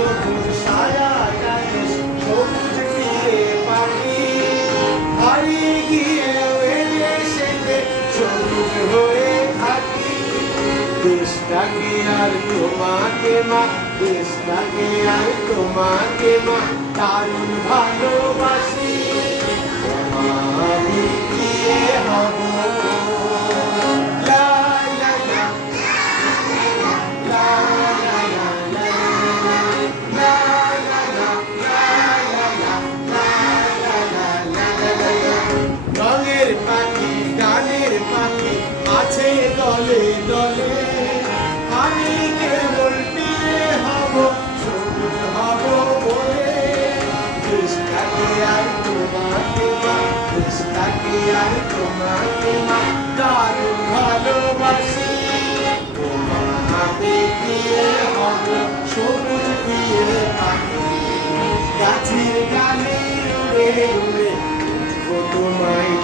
সবুজ ছায়া গায়ে সবুজ ফিরে পাখি হারিয়ে গিয়ে দেশেতে সবুজ হয়ে থাকি দেশটাকে আর তোমাকে মা দেশটাকে আর তোমাকে মা দারুণ ভালোবাসি আমি গিয়ে হব লা লা লা লা লা লা লা লা লা লা রঙের পাখি গানের পাখি আছে দলে দলে আমি কেবল পিয়ে হব সবুজ হব বলে দেশটাকে আর তোমাকে মা দেশটাকে আর তোমাকে মা দারুণ ভালোবাসি আমি দিয়ে হব সবুজ দিয়ে পাখি গাছের গানে উড়ে উড়ে তোমায়